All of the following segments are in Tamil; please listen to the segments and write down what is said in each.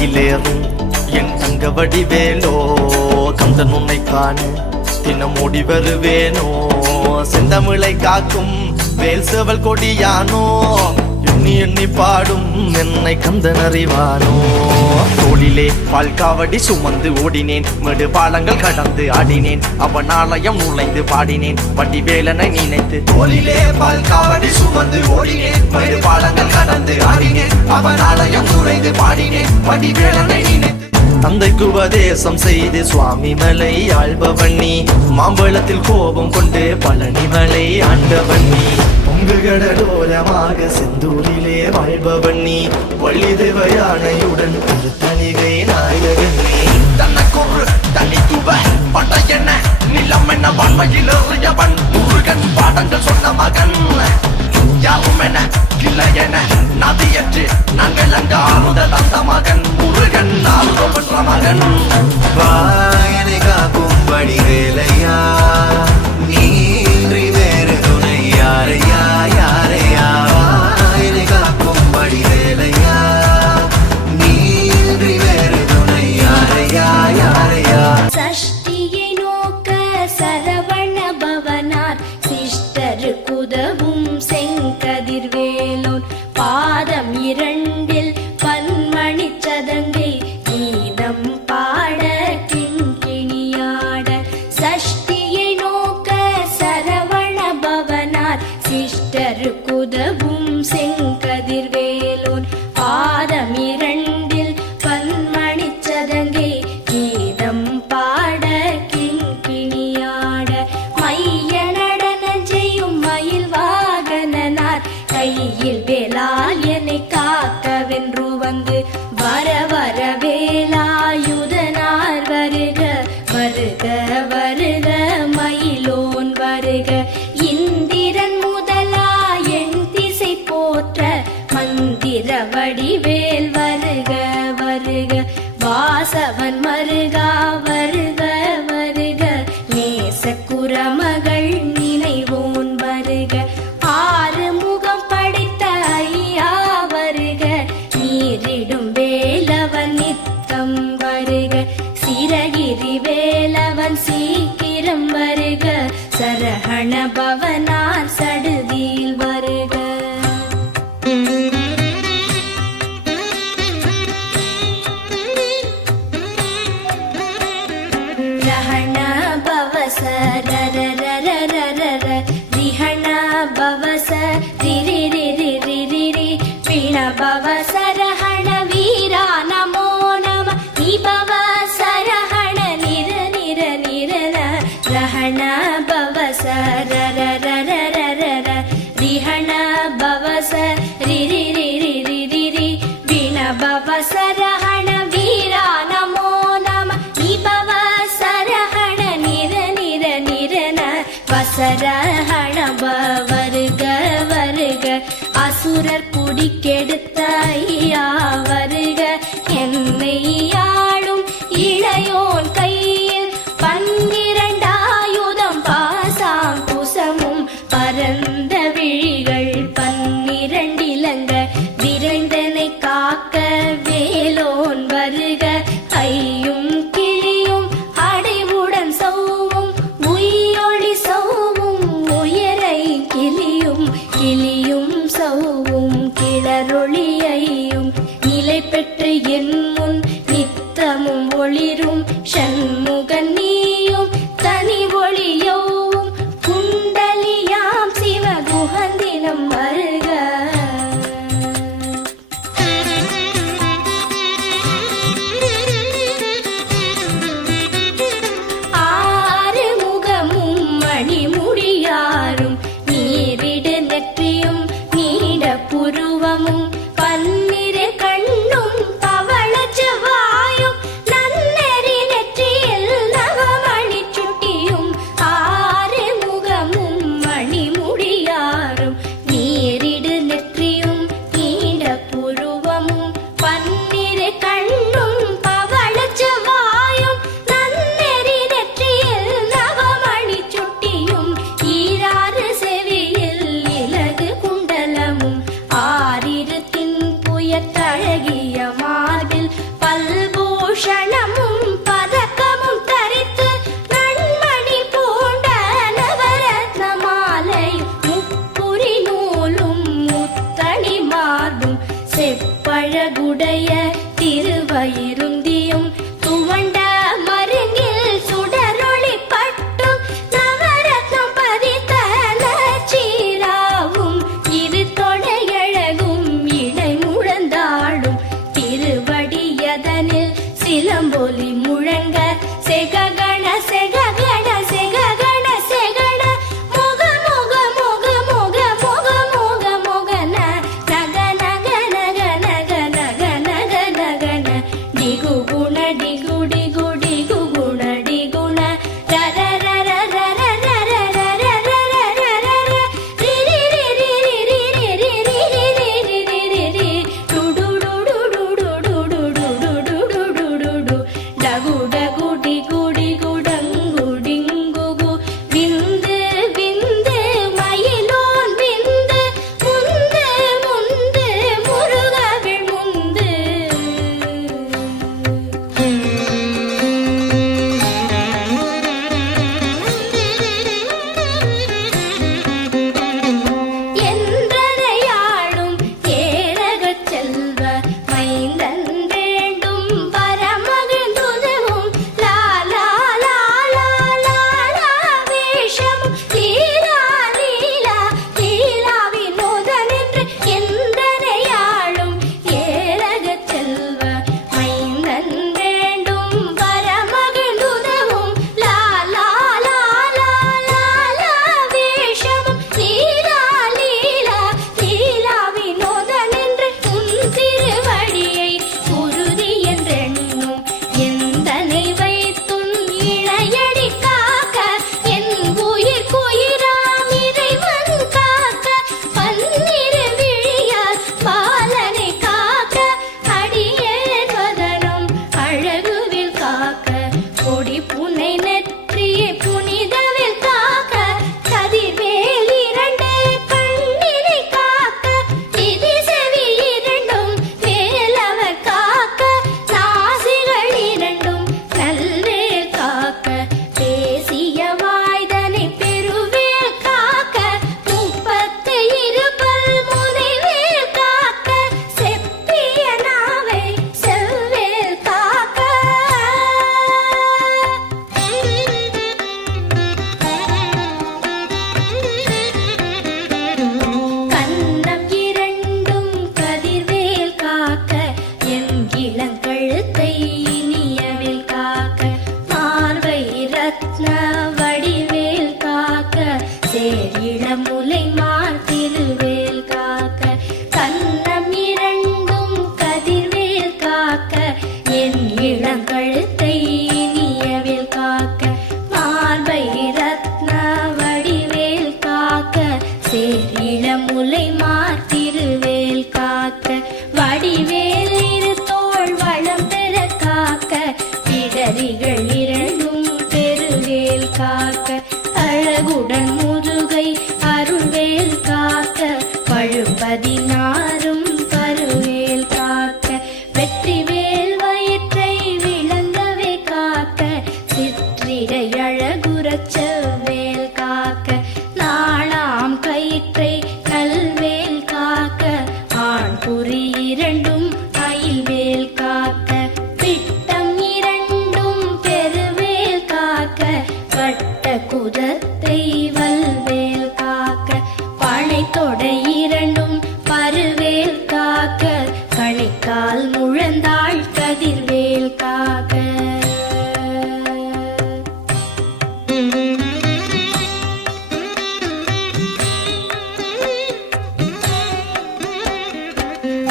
மயிலேறும் என் தங்க வடிவேலோ கந்தன் உன்னை காண தினம் ஓடி வருவேனோ செந்தமிழை காக்கும் வேல் சேவல் கொடியானோ எண்ணி எண்ணி பாடும் என்னை கந்தன் அறிவானோ தோளிலே பால்காவடி சுமந்து ஓடினேன் மேடு பாலங்கள் கடந்து ஆடினேன் அவன் ஆலயம் நுழைந்து பாடினேன் வடிவேலனை நினைத்து தோளிலே பால்காவடி சுமந்து ஓடினேன் மேடு பாலங்கள் கடந்து ஆடினேன் அவன் ஆலயம் நுழைந்து பாடினேன் வடிவேலனை நினைத்து தந்தைக்கு உபதேசம் செய்து சுவாமி மலை ஆள்பவன் நீ மாம்பழத்தில் கோபம் கொண்டு பழனி மலை ஆண்டவன் நீ பொங்கு கடலோரமாக செந்தூரிலே வாழ்பவன் நீ வள்ளி தேவயானையுடன் திருத்தணிகை நாயகன் நீ தனக்கொரு தனித்துவ படையென நிலம் என்ன வாழ்வையில் எறியவன் முருகன் பாடங்கள் சொன்ன மகன் யாவும் என கிளை என நதியற்று நாங்கள் அங்க ஆறுதல் அந்த மகன் முருகன் ஆறுதல் பெற்ற மகன் வாயனை காக்கும் வடிவேலையா நீன்றி வேறு துணை யாரையா யாரையா வாயனை காக்கும் வடிவேலையா நீன்றி வேறு துணை யாரையா யாரையா சஷ்டியை நோக்க சரவண பவனார் சிஷ்டருக்குதவும் செங்கதிர்வேலோன் பாதம் இரண்டில் பன்மணி சதங்கை கீதம் பாட கிண்கிணியாட சஷ்டியை நோக்க சரவண பவனார் சிஷ்டருக்குதவும் செங்கதிர்வேலோன் பாதம் இரண்டில் பன்மணி சதங்கை கீதம் பாட கிண்கிணியாட மைய நடன செய்யும் மயில் வாகனனார் கையில் வேலால் என்னை காக்கவென்று வந்து வர வர வேலாயுதனார் வருக வருக வருக மயிலோன் வருக இந்திரன் முதலா என் திசை போற்ற மந்திர வடிவேல் வருக வருக வாசவன் மருகா வருக வருக நேச குரமகள் நினைவோன் வருக ஆறு முகம் படைத்த ஐயா வருக நீரிடும் வேலவன் நித்தம் வருக சிரகிரி வேலவன் சீக்கிரம் வருக சரஹண பவனார் சடுதியில் வருக ரஹண பவச ரரரரரரர ரிஹண பவச ரிரிரிரிரிரிரி பிண பவச ரஹண வீரா நமோ நம நிபவ சரஹண நிர நிர நிரர ரஹண பவச ரரரரரரர ரிஹண பவச ரிரிரிரிரிரிரி பிண பவச ரஹண வீரா நமோ நம நிபவ சரஹண நிர நிர நிரன வசரஹண வருக வருக அசுரர் குடிக்கெடுத்த ஐயா வருக என்னை ஆளும் இளையோன் கையில் 12 ஆயுதம் பாசாம் குசமும் பரந்த விழிகள் 12 இலங்க விரைந்தனை காக்க வேலோன் வருக ஐயும் கிளியும் அடைவுடன் சௌவும் உயிரொளி சௌவும் உயரை கிளியும் கிளியும் சௌவும் கிளரொளி முல்லை மாத்திருவேல் காக்க வடிவேல் இரு தோள் வளம் பெற காக்க பிடரிகள் இரண்டும் பெருவேல் காக்க அழகுடன் முதுகை அருள்வேல் காக்க பழுப்பதினாரும் பருவேல் காக்க வெற்றிவேல் வயிற்றை விளங்கவே காக்க சிற்றிடை அழகுறச் செவ்வேல் காக்க நாளாம் கயிற்றை நல்வேல் காக்க ஆண் குறி இரண்டும் அயில்வேல் காக்க பிட்டம் இரண்டும் பெருவேல் காக்க வட்ட குதத்தை வல்வேல் காக்க பனை தொடை இரண்டும் பருவேல் காக்க கணைக்கால் முழந்தாள் கதிர்வேல் காக்க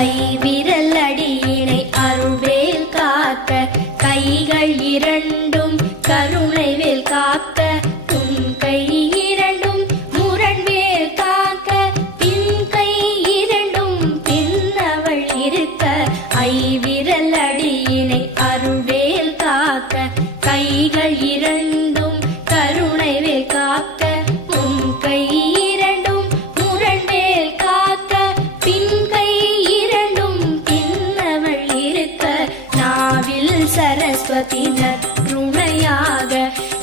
ஐவிரல் அடியினை அருள்வேல் காக்க கைகள் இரண்டும் கருணைவேல் காக்க உன் கை இரண்டும் முரண்வேல் காக்க பின் கை இரண்டும் பின்னவள் இருக்க ஐவிரல் அடியினை அருள்வேல் காக்க கைகள் இரண்டும் கருணைவேல் காக்க உன் கை இரண்டும் முரண்வேல் காக்க பின் கை இரண்டும் பின்னவள் இருக்க நாவில் சரஸ்வதி நற்றுணையாக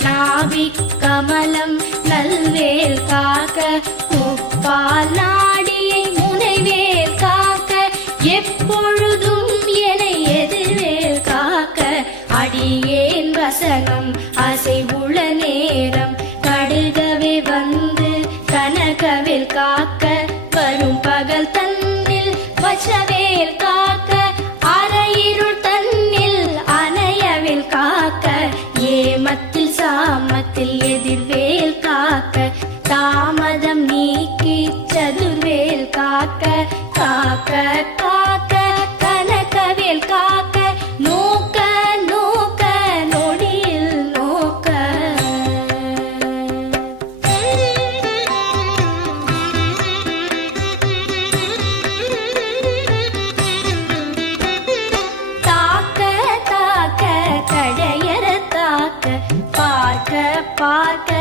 நாவிக் கமலம் நல்வேல் காக்க முப்பால் நாடியை முனைவேல் காக்க எப்பொழுதும் என எதிர்வேல் காக்க அடியேன் வசனம் அசைவுள நேரம் கடுகவே வந்து கனகவேல் காக்க வரும் பகல் தன்னில் வச்சவேல் காக்க அரையிருள் தன்னில் அணையவேல் காக்க ஏமத்தில் சாமத்தில் எதிர்வேல் காக்க தாமதம் நீக்கி சதுர்வேல் காக்க காக்க காக்க கனகவேல் காக்க நோக்க நோக்க நொடியில் நோக்க தாக்க தாக்க கடையற தாக்க பார்க்க பார்க்க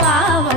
பாவம்